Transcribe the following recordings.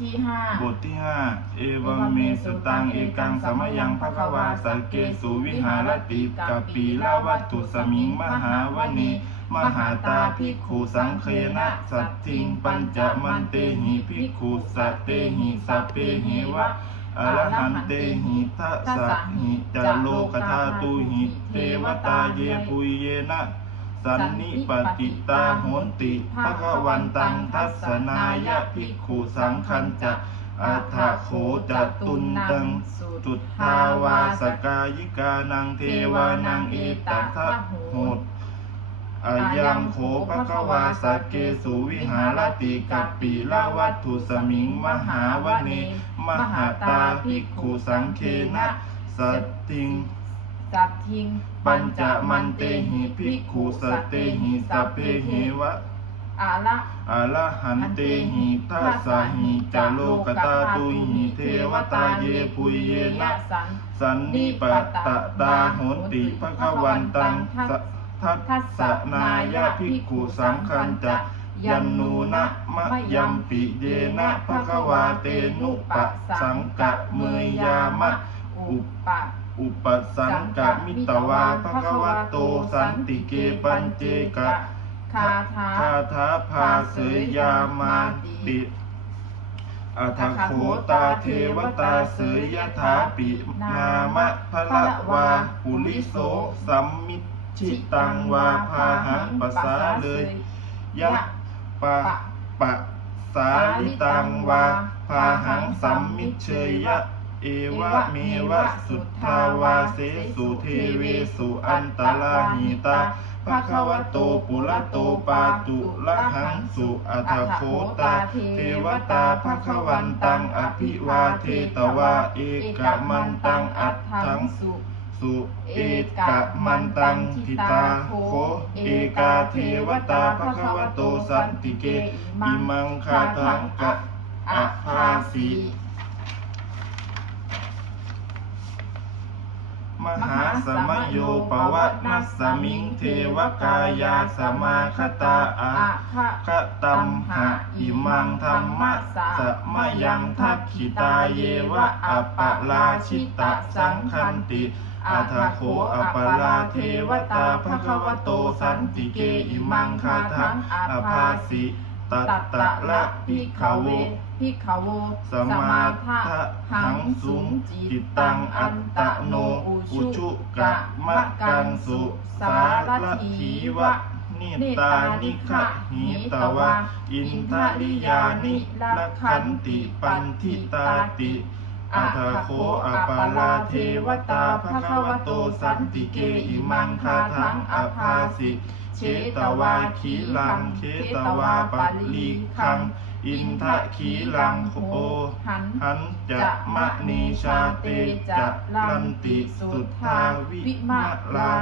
ที่ห้า บทที่ห้าเอวังเมสุตังเอกังสมยังภควาสังเกสุวิหารติกัปปีลาวัตถุสมิงมหาวนีมหาตาภิกขุสังเคนะสัตถิงปัญจมันเตหิภิกขุสัตเตหิสัพเพหิวะอรหันเตหิทัสสหิจโลกธาตุหิเทวตาเยปุยเยนะ สันนิปติตาโหนติภควันตังทัศนายะภิกขุสังคัญจะอัฏฐโขจะตุนตังจุดทาวาสกายิกานังเทวานังเอตัทะโหดอายังโขภควาสเกสุวิหารติกัปปีลาวัตถุสมิงมหาวเน มหาตาภิกขุสังเคนะสัตติง สัตทิง ปัญจมันเตหิภิกขุสตเตหิสัพเพเหวะอาละอะระหันเตหิทัสสะหิจโลกตาตุหิเทวตาเยปุยเยนะสันสันนิปตะตาโหนติภควันตังสะทัสสะนายะภิกขุสังคันจะยันนูนะมะยัมปิเยนะภควาเตนุปะสังกะเมยยามะอุปะ อุปสังกะมิตวาภควโตสันติเกปัญเจกะคาถาคาถาภาเสยยามาติอัทโขตาเทวตาเสยยถาปินามะพละวาปุริโสสัมมิชิตังวาพาหังปัสสาเลยยะปะปะสาลิตังวาพาหังสัมมิเชยะ เอวะเมวะสุทธาวาเสสุเทเวสุอันตลาหิตาภะคะวะโตปุระโตปาตุละหังสุอัตถโคตาเทวตาภะคะวันตังอภิวาเทตวาเอกมันตังอัตถังสุสุเอกมันตังทิตาโคเอกาเทวตาภะคะวะโตสันติเกอิมังคาทังกะอะภาสี มหาสมโยปวัตนัสสมิงเทวกายาสมาคตาอาอะคะตัมหะอิมังธรรมะสะมยังทักขิตาเยวะอปะลาชิตะสังคันติอัทโขอัปลาเทวตาภควโตสันติเกอิมังคาทังอภาสิ ตัตตะละพิขโวพิขโวสมาทะหังสุงจิตตังอันตะโนอุชุกะมะกังสุ สารถีวะนิตานิขะหิตวะ อินทริยานิละคันติปันทิตาติอัทโคอัปาลาเทวตาภควโตสันติเกอิมังคาทังอภาสิ เชตวาขีลังเชตวาปลีคัง อินทะขีลังโคหันหันจะมะนีชาเตจะลันติสุทาวิมะลา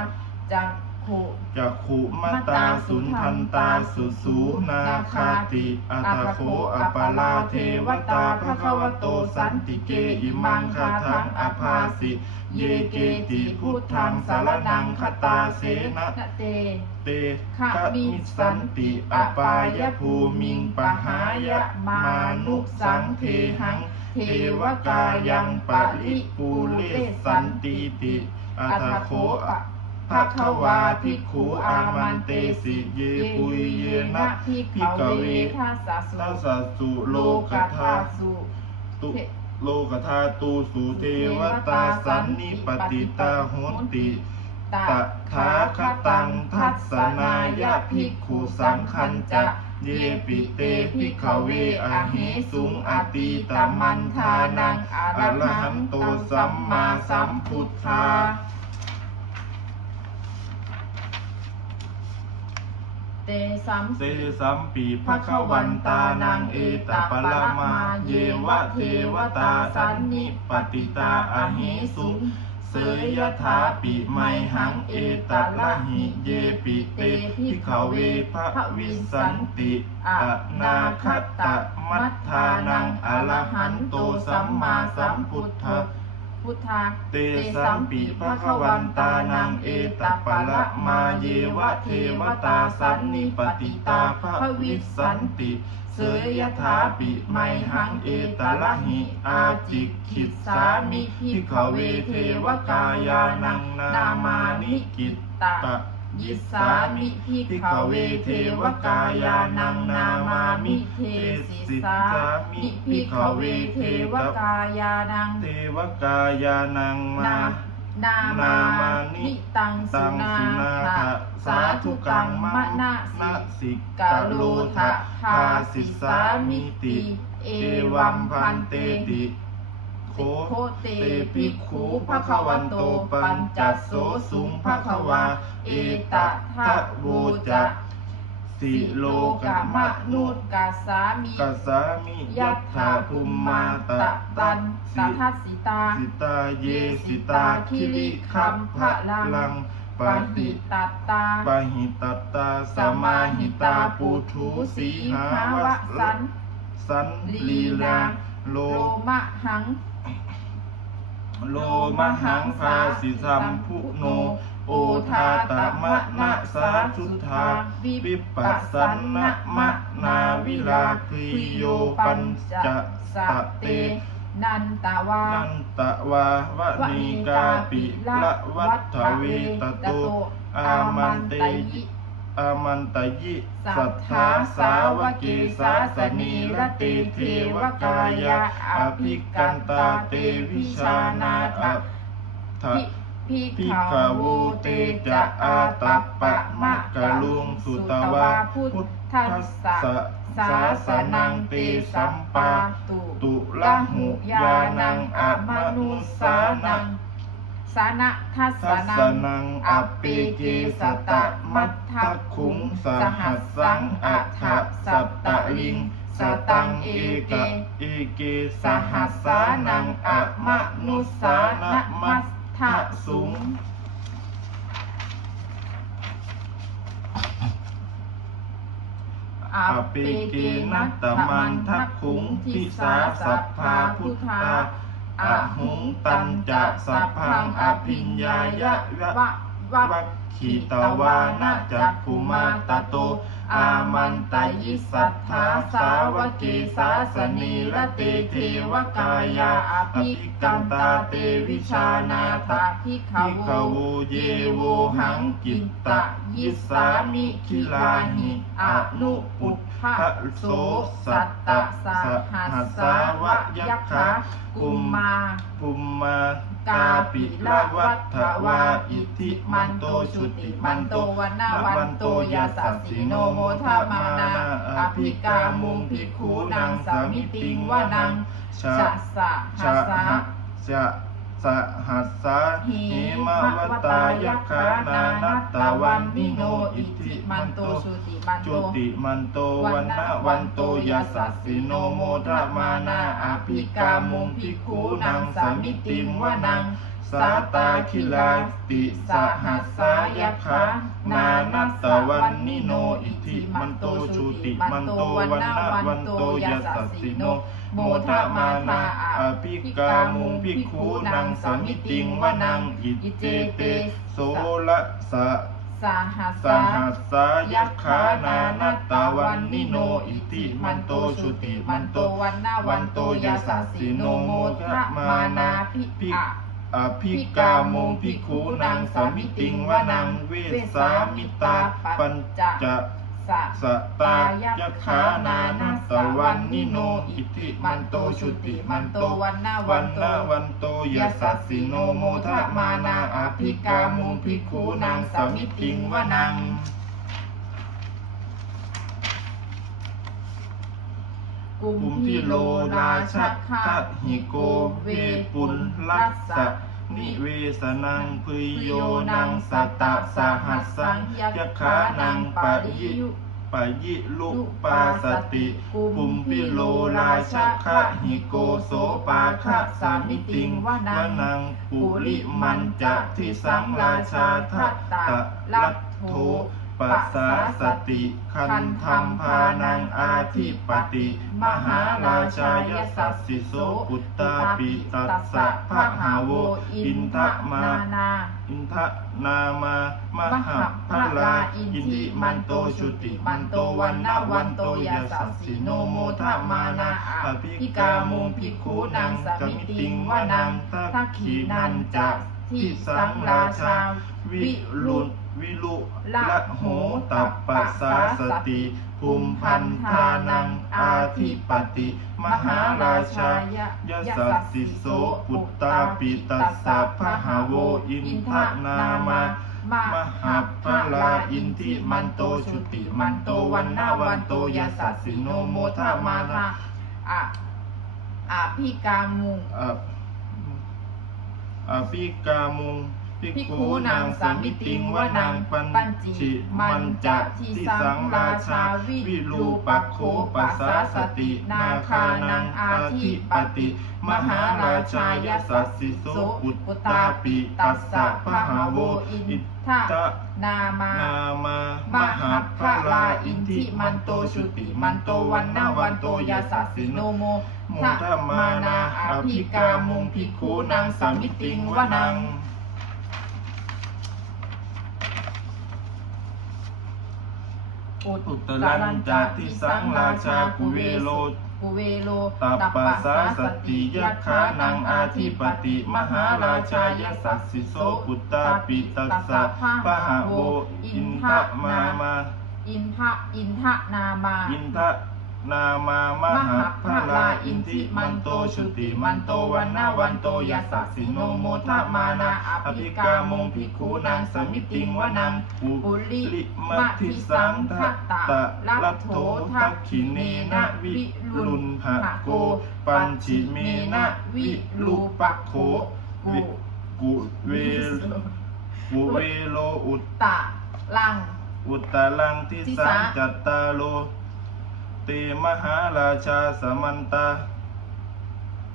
จัก ขุจะขุมตาสุนทันตาสุสูนาคาติอัตโคอัปปาลาเทวตาภควโตสันติเกอิมังคาทังอภาสิ เยเกติพุทธังสารนังคตาเสนะนะเตเตขะมิสันติอปายภูมิงปหายะมานุสังเทหัง เทวกายังปะลิปูเลสันติติอัตโคอะ ภะคะวาภิกขุอามันเตสิเยปุยเยนะพิพิกเวทัสสะสุทัสสุโลกธาสุตุโลกธาตุสุเทวตาสันนิปติตาโหติตตถาคตังทัสสนายะภิกขุสังคัญจะเยปิเตภิกขเวอะเหสุงอติตมันทานังอรหันโตสัมมาสัมพุทธา เตสัมเสสัมปีภะคะวันตานังเอตปะละมาเยวะเทวตาสันนิปติตาอเหสุเสยยถาปิไมหังเอตละหิเยปิเตภิขเวภะวิสันติอนาคตะมัทธานังอรหันโตสัมมาสัมพุทธะ พุทธา เตสัมปิภะคะวันตานังเอตปะละมาเยวะเทวตาสันนิปติตาภะวิสันติ เสยยถาปิไมหังเอตละหิอาจิกขิดสามิพิขเวเทวกายานังนามานิกิตตะ ยิสามิพิขเวเทวกายานังนามามิเทสิสามิพิขเวเทวกายานังเทวกายานังมานามานิตังสุนาทะสาธุกังมะนะสิสิกะโลทะทาสิสามิติ เอวัมพันเตติ โคโคเตภิกขุภะคะวันโตปัญจโสสุงภะคะวา เอตทะโวจะสิโลกะมะนุนุษษกัสามิกัสามิยัตถาภูมมาตะตันสิตทัสสิตา สิตาเยสิตาคิริคัมภะลังปปฏิตัตตาปะหิตัตตาสมาหิตาปูทูสีหาวสัน สันลีลาโลมะหัง โลมหังภาสิสัมพุโน โอทาตะมะนะสาสุธาวิปัสสันนะมะนาวิลาคิโยปัญจสะเตนันตวานันตะวาวะนีกาปิละวัฏฐเวตโตอามันเตยิ อมันตยิสัทธาสาวกเกสาสนีละเตเทวกายะอภิกันตาเตวิชานาอัตถะพิพิขาวเตจะอาอาตัปปะมะกะลุงสุตวาพุทธัสสะสาสานังเตสัมปาตุตุละหุยานังอมนุสานัง สานะทัสทัสนัสงนังออปเปเกเกสสตะตะมัมัททธธคุคุงงสสหัหัสสสัสังงอัอัฏฏฐฐะสัสัตตตะตะลิลิงง สสตัตังงเอเอเกกะเอเกสสหัหัสสสาสานันังงออะมมะนุนุสาสานะนะมัมัสสทะทะสุสุงง ออเปเปเกเกนันัตตตตมัมันนทัทักกขุขุงงทิทิสาสาสัสัพพพาพาพุพุททธาธา อหุงตัตันจะสัพพังอภิญญายะยะวะ วัคขีตวานะจักขุมาตะโตอามันตยิสัทธาสาวกเกสาสนีละเตเทวกายาอภิกันตาเตวิชานาถาพิขพิขวูวูเยโวหังกิตตะยิสามิคิลาหิอนุปุถทะโสสัตตะสหัสสาวะยัคคะกุมมาภูมมา กาปิละวัฏฐวาอิทิมันโตชุติมันโตวันนาวันโตยาสัสสิโนโมทามานาอภิกามุงภิกขูนังสามิติงวานังชะสะหัชะสะหะชะ สหัสสะหิหิมะวัตตายัคขานานัตตตตวันนิโนอิอิทิมันโตสุติมันโตจุติมันโตวันนะวันโตยาสัสสิโนโมทะมานาอภิกามุงภิกขูนังสามิติงวนังสาตาคิลาติสหัสสายคะนานัตตวันนิโนอิทิมันโตชุติมันโตวันนะวันโตยาสัสสิโน โมทะมานาอภิกามุงภิกขูนังสามิติงวนังอิเจเตโสละสะสหัสสหัสสายขานานัตตวันนิโนอิติมันโตชุติมันโตวันนาวันโตยาสัสสิโนโมทะมานาพิอะอภิกามุงภิกขูนังสามิติงวนังเวสามิตาปัญจ สะสตายขานานัตวันนิโนอิติมันโตชุติมันโตวันนาวันนโตนะวันโตยาสัสสิโนโมทะมานาอภิกามุภิกขูนังสามิติงวนังกุมพิโลราชคะคะหิโก เวปุลลัสสะ นิเวสนังพยโยนังสตะสหัสสังยขานังปะยิปะยิลุปาสติกุมปิโลราชคะหิโกโสปาคะสามิติงวนังปุริมันจะทิสังราชาทัตตะลัทโท ปัสสาสติคันธรรมพานังอาทิปติมหาราชายสัสสิโสปุตตาปิตัสสะภะหาโวอินทะมานาอินทะนามามหัพพลาอินทิมันโตชุติมันโตวันนาวันโตยาสัสสิโนโมทะมานาอภิกามุงภิกขุนางสมิติงวนังทักขีนันจะทิสังราชาวิรุณ วิลุละโหตัปปัสสาสติภูมิพันธานังอาทิปติ มหาราชายยสัสสิโสปุตตาปิตัสสะภะหาโวอินทะนามามหัพพลาอินทิมันโตชุติมันโตวันนาวันโตยาสัสสิโนโมทะมาทาอะอะพิกามุงอะอภิกามุง ภิกภิกขุนางสามิติงววนันังปัญจิมัมันจะทิสังราชาวิรูปักโขปัสสาสตินาคาคานังอาทิปติ มหาราชาชายสัสสิโสโสปุปตตาปิตัสสะสะหาโวอินทะนามามามหัพพลาอินทิมันโตชุติมันโตวันนาวันโตยาสัสิโนโมมุทมานานาอภิกามุงภิกขุนางสามิติงววนันัง อุตรันจาทิสังราชากุเวโลกุเวโลตัปปัสสาสติยัคขานังอาทิปติมหาราชายสัสสิโสปุตตาปิตัสสะพะหะโวอินทะมามาอินทะอินทะนามาอินทะ นามามหาพลาอินทิมันโตชุติมันโตวันนาวันโตยาสัสิโนโมทะมานาอภิกามงภิกขุนางสมิติงวนังปุริลิมัทิสังทะตะลัทโถทักขิเนนะวิรุณหะโก ปัญชิเมนะวิรูปักโขวิกุเวกุเวโลอุตตะลัง อุตตลังทิสังจัตตาโล ตมหาราชาสมันตา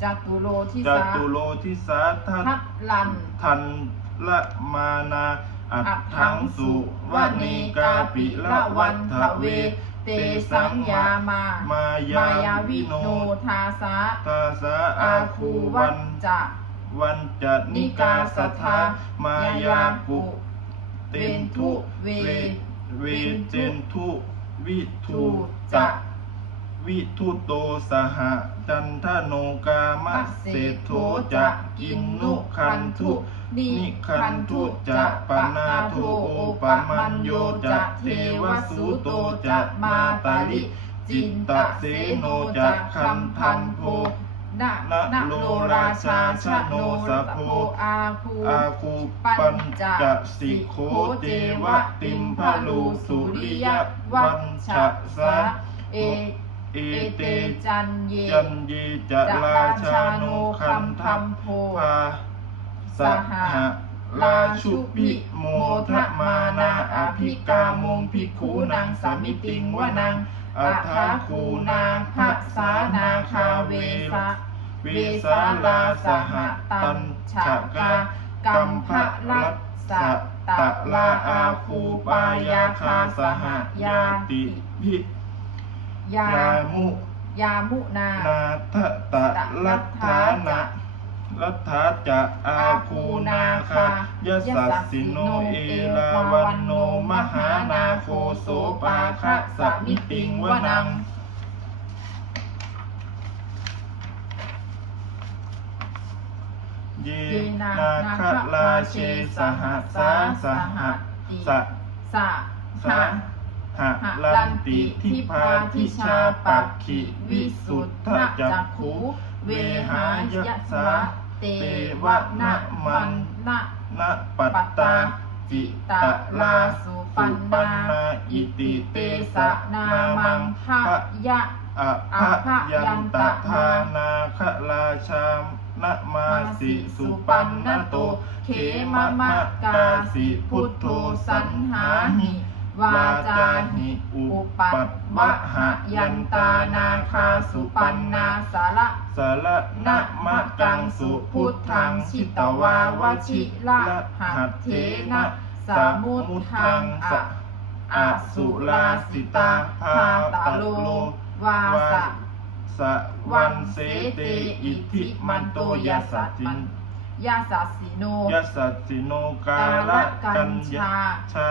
จตุโลทิจสาตุโลทิสาทัทัพลัน ทันละมานาอัตถังสุวณีกาปิละวันทะเว เตสังยามามายามายาวิวิโนโนทาสาตาสาอาอาคูคูวัวันนจะวันจัดนินิกากาสัสัททธาธามายายาปุปุเตเวนนทุทุเวเวเวเจนทุวิทูทูจะจะ วิทุโตสหจันทโนกามะเศโทจะกินนุคันทุนิคันทุจะปนาโทโอปมัญโยจะเทวสุโตจะมาตาลิ จิตตเสโนจะคันพันโพนะนะโลราชาชโนสะโพอาคูอาคูปัญจสิโคเจวะติมพะลูสุริยวัญชะสะเอ อเอเตจันเยจันยจะจะราราชาชาโนโนคัคันมทัทัพมโพพาสหะราชุปิโมทะมานาอภิกามงภิกขุนังสามิติงวนังอัฏฐาคูนาภัสสานาคาเวสะเวสาลาสหตัญฉกากัมภะรัสสะตะลาอาคูปายาคาสหยาติพิ ยา ยามุยามุนา นาทะตะลัทธานะลัทธาจะอาคูนาคายสัสสิโนเอลาวันโนมหานาโคโสปาคะสมิติงวนังเยเยนานานาคคลาลาเชเชสสหหัสาสาสสหหติติสะสะสะ หะลันติทิพาทิชาปักขิวิสุทธจักขุเวหายสาเตวะนะมันนะนะปัตตาจิตะลาสุปันนาอิติเตสะนามังพะยะอะพะยันตทานาคราชามนะมาสิสุปันนโต เขมมะกาสิพุทโธสันหาหิ วาจาหิอุปัปัตตมมะหะยันตานาคาสุปันนาสาระสาระนะมะกังสุพุทธังชิตวาวชิละหัตเถนะสามุทังอะอสุลาสิตาพาตะโลวาสะสวันเสเตอิทิมันโตยสัตติน ยาสาสิโนยัสสติโนกาละกัญญาชา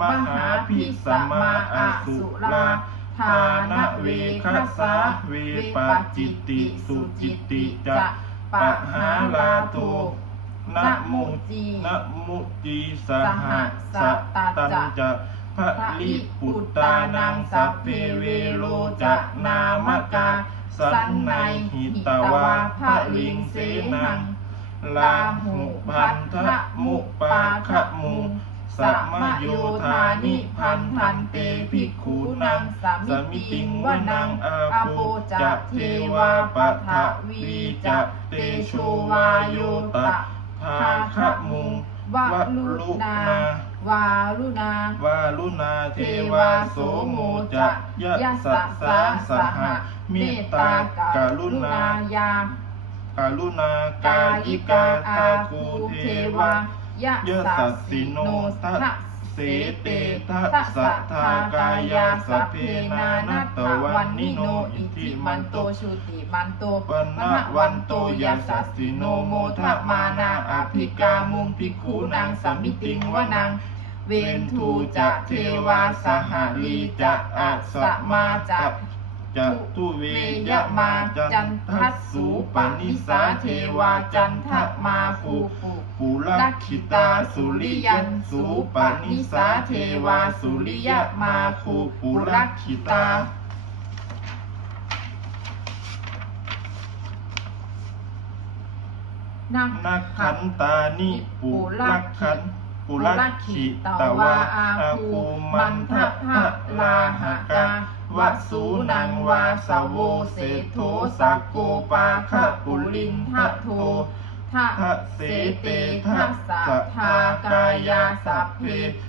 มหาพิสมาอสุราทานเวคัสาเวปจิตติสุจิตติจะปะหาลาโตนะมุนะมุจีสหสะตันจะพระลิปุตตานังสัพเพเวโลจะนามกา สันในหิตวาพระลิงเสนัง ลาหุพันธะมุปาคะมุสัมมโยธานิพันธันเตภิกขุนังสามิติงวนังอาโปจะเทวาปะทะวีจะเตโชวาโยตะภาคะมุงวาลุนาวาลุนาวาลุนาเทวาโสโมจะยะสัสสาสหะเมตตากรุณายา การุณากายิกาตาคูเทวายะยะสัสสิโนโนทัสเสเตตทัสสะสะทากายาสเพนานานัตตวันนิโนอิอิทิมันโตชุติมันโตปนะวันโตยาสัสสิโนโมทะมานาอภิกามุงภิกขุนังสัมมิติงวนังเวนทูจะเทวาสหลีจะอัสมาจะ จะตุเวเวยะยมามาจัจันนทัทัสสสุสุปปนินิสาสาเทเทวาวาจัจันนททมามาภูภูปุปุลัลักกขิขิตาตาสุสุริริยัยันนสุสุปปนินิสาสาเทเทวาวาสุสุริริยยมามาภูภูปุปุลัลักกขิขิตาตานักนักขันตานิปุลักขัน ปุลักขิตวาอาภูมันทะพะลาหะกาวสูนังวาสาโวเศโทสักโกปาคะปุลินทะโททะทเสเตทัสสะทากายาสัพเพ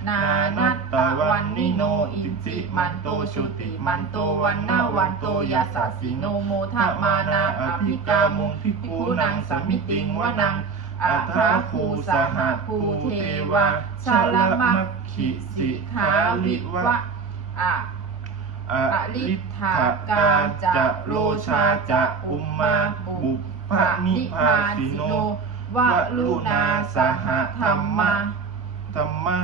นานัตตวันนิโนอิจิมันโตชุติมันโตวันนาวันโตยาสัสสิโนโมทะมานาอภิกามุงภิกขุนังสัมมิติงวนัง อัทธาภูสหภูเทวาชาลมัคขิสิขาลิวะอะอะลิททธากาจะโลชาจะอุมมาบุพพนิพาสิโนวะลุนาสหธรรมะธรรมะ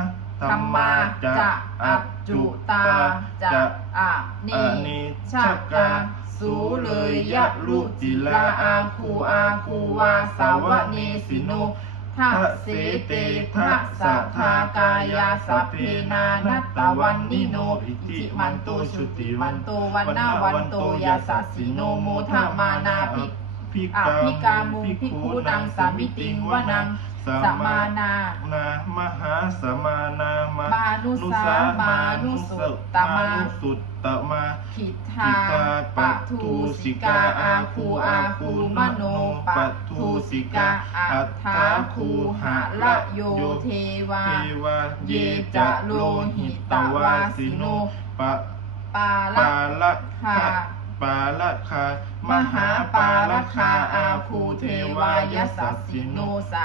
ธรรมาจะจะอัจจุตาจะอะนิชกาสูเลยยะลุจิลาอาคูอาคูวาสาววเนเนสินโนทัสเสเตทัทัสสสะสะทากายาสัพเพนานัตตวันนิโนอิติจิมันโตโตชุชุติมันโตโตวันนาวันโตยาสัสิโนโนโมทามานานาภิภิภิอภิกามุภิกขุนังสามิติงวนัง สัสัมมมามานานา นามหาสมานามามานุนุสาสามามานุนุสุสุตตตมามานุสุตตมาขิทิทาตาปะทูสิกาอาคูอาคูมโนปะทูสิกาอัฏฐาคูหะละโยเทวาเทวาเยจะโลหิตวาสิโนปะปาปาละละคาปาละคามมหาหาปาปาละละคาคาอาอาคูคูเทเทวาวายสัสัสสสิสิโนโนสะ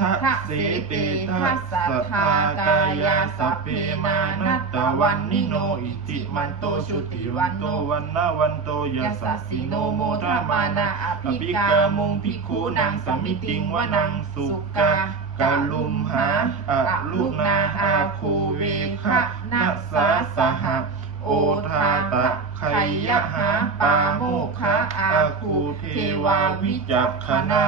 ทะทะเสเสเตตทัสสะทาทากายาสัพเพเพนานานัตตวันนิโนอิติจิมันโตชุติวันโตวันนาวันโตยายัสสัสสสิสิโนโนมทามานาอภิกามุงงภิภิกกขุขุนังสัมมิติติงวนังสุกากากาลุมหาอะลุนาอาคูเวคะนัสสาสหะโอทาตะไขยะหาปาโมคะอาคูเทวาวิจักขณา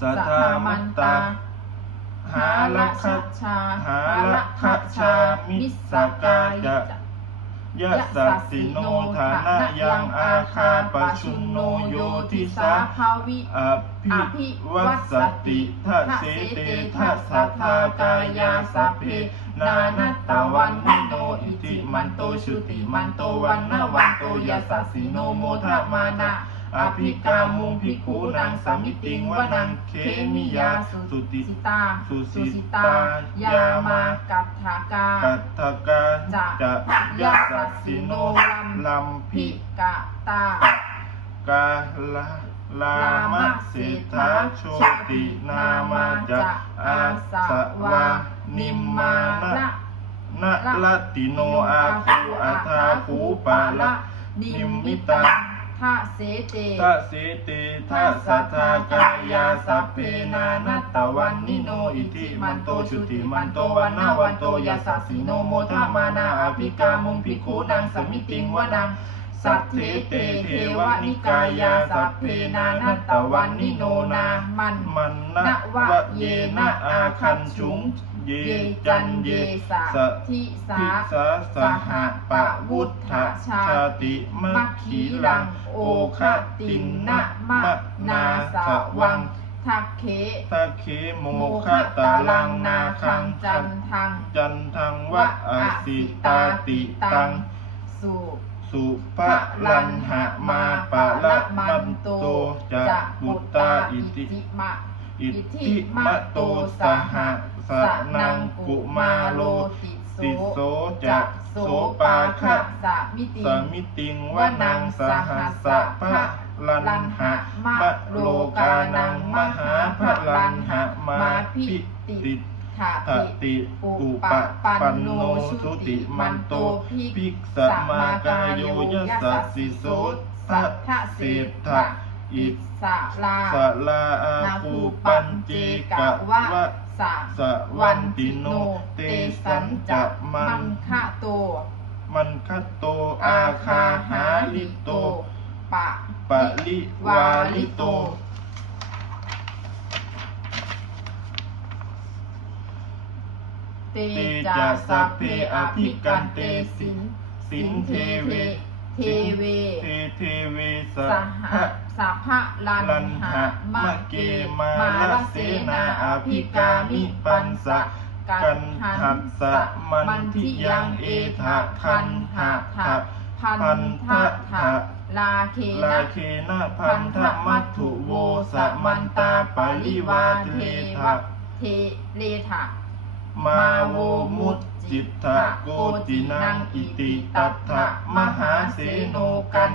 สัท สัท ธา ธา มั มัน น ตา ตา หา หา ละ ละ ค คั ชาหาละละคัชา มิสกายะยะสัสสิโนฐานะยังอาคาปชุนโนโยทิสาภาวิอภิวัสสติทัสเสเตทัสสะทากายาสัพเพนานัตตวันโนอิติมันโตชุติมันโตวันนาวันโตยาสัสสิโนโมทมานะ อภิกามุงภิกขุนังสัมมิติงวนังเคมิยาสุติสิตาสุสิสิตาตายามากัตถากากัตถกาจะจะยะยะสัสัสสสิสิโนโนลัลัมมพิพิกะตากาลาลามะเศรษฐาโชตินามาจะอาสวานิมมานะนะละติโนอาคูอาทาคูปาละนิมมิตัง ทะเสเตทะเสเตทะสัทธากายาสัพเพนานัตตวันนิโนอิทิมันโตชุติมันโตวันนาวันโตยาสัสสิโนโมทามานาอภิกามุงภิกขุนังสมิติงวนังสัทเทเตเทวนิกายาสัพเพนานัตตวันนิโนนามันมันนะวะเยนะอาคันฉุง เยเยจัจันนเยเยสะสะทิสา ทิสาสหปะวุฒชาติมัคคีลัง โอคตินนะมะนาสวังทักเขทักเขโมโมคะคะตาตาลัลังงนานาคัคังงจัจันนทัง จันทังวะอสิตาติตัง สุสุภะลันหะมาปะละมันโตจะปุตตาอิติ มะ อิทิมะโตสหะ สะนังกุมาโลติโสจะโสปาคะสามิติสมิติงวนังสหัสสะพะลันหะมะโลกานังมหาพะลันหะมาพิติถาติอุปปันโนสุติมันโตภิกษมากายโยยสัสสิโสสัทธเศรษฐะอิสลาสลาอาคูปัญเจกะวะ สะสวันติโน เตสันจะมัมันนคะโต มันคัตโต อาคาหาลิโต ปะปะลิวาลิโต เตเตจะจะสัสัพพเพเพออภิภิกักันนเตเตสิสินสินเทเว เทเว เทเทเวสสหะห สัพพะลันลันหะมะเกมาลเสนานาอภิกามิปันนสะสะกักันหัสสะมัมันทิยังเอทะคันหะทะพันทะทะลาเคลานะเคนะพันธมัตถุโวสะมันตาปาริวาเททะเทเลทะมาโวมุตจิตตะโกตินังอิติตัตถะมหาเสโนกัน